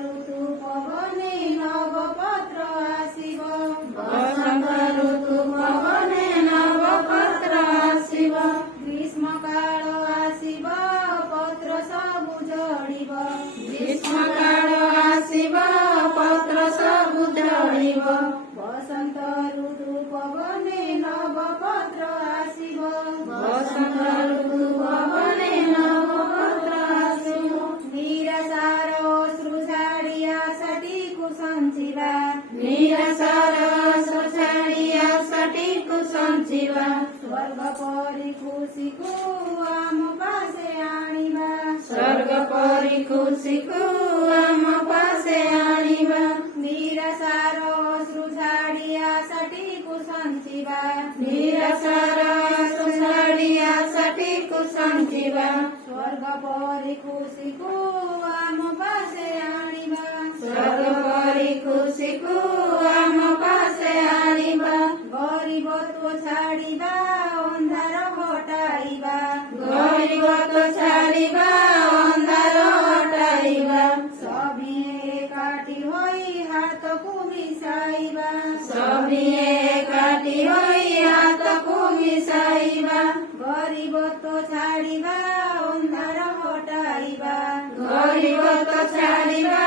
ऋतु पवने नवपत्र Asib बसंत ऋतु पवने नवपत्र Asib ग्रीष्म काल Asib पत्र सबु झडिब ग्रीष्म काल आसिब पत्र सबु झडिब बसंत ऋतु पवने नवपत्र आसिब बसंत ऋतु पवने नवपत्र आसिब निरसार अश्रु छाडिया सटीको सञ्चिवा निरसार छाडिया सटीको सञ्चिवा स्वर्ग परि खुसीको आम पासे आनिबा स्वर्ग परि खुसीको आम पासे आनिबा निरसार अश्रु छाडिया सटीको सञ्चिवा निरसार छाडिया सटीको सञ्चिवा स्वर्ग परि खुसीको आम पासे आनिबा स्वर्ग परि खुसीको आम पासे आनिबा गरिबत्व छाडिबा अन्धार हटाइबा गरिबत्व छाडिबा अन्धार हटाइबा सबिए काटी होइ हातको मिसाइबा सबिए काटी होइ हातको मिसाइबा गरिबत्व छाडिबा अन्धार हटाइबा गरिबत्व छाडिबा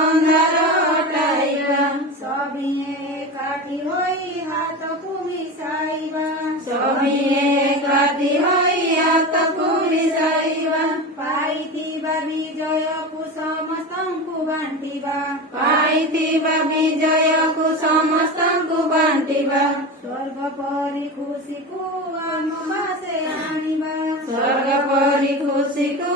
अन्धार हटाइबा सबिए काटी होइ हातको मिसाइबा सबिए काटी होइ हातको मिसाइबा पाइथिबा विजयको समस्तଙ୍କୁ बाँटिबा पाइथिबा विजयको समस्तଙ୍କୁ बाँटिबा स्वर्ग परि खुसीको आम पासे आनिबा स्वर्ग परि खुसीको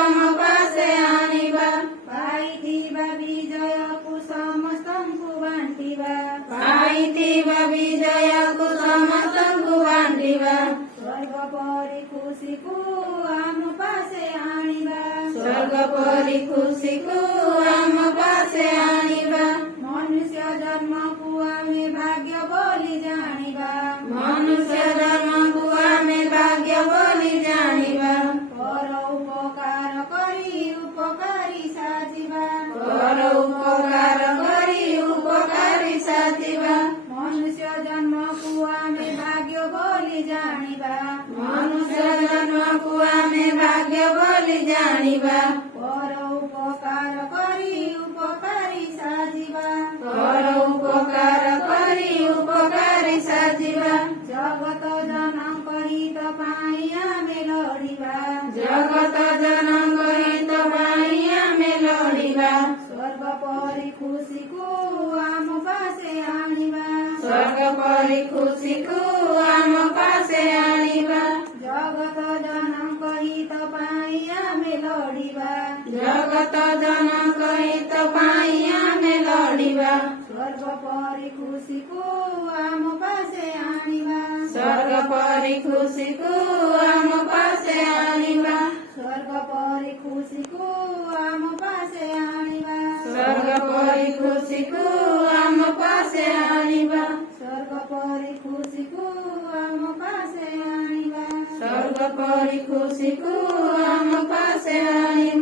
आम पासे आनिबा पाइथिबा विजयको समस्तଙ୍କୁ बाँटिबा पाइथिबा विजयको समस्तଙ୍କୁ बाँटिबा स्वर्ग परि खुसीको आम पासे आनिबा स्वर्ग परि खुसीको आम पासे आनिबा मनुष्य जन्मको आमे भाग्य बोली जानिबा मनुष्य जन्मको आमे भाग्य बोली जानिबा पर उपकार करी उपकारी साजिबा पर उपकार गरी उपकारी साथिबा मनुष्य जन्मको आमे भाग्य बोली जानिबा मनुष्य जन्मको आमे भाग्य बोली जानिबा पर उपकार करी उपकारी साजिबा पर उपकार गरी उपकारी साथिबा जगत जनक हित पाई आमे लडिबा जगत जनक हित पाई आमे लडिबा स्वर्ग परि खुसीको आम पासे आनिबा स्वर्ग परि खुसीको आम पासे आनिबा जगत जनक हित पाई आमे लडिबा जगत जनक हित पाई आमे लडिबा स्वर्ग परि खुसीको आम पासे आनिबा स्वर्ग परि खुसीको आम पासे आनिबा स्वर्ग परि खुसीको आम पासे आनिबा स्वर्ग परि खुसीको आम पासे आनिबा स्वर्ग परि खुसीको आम पासे आनिबा स्वर्ग परि खुसीको आम पासे आनिबा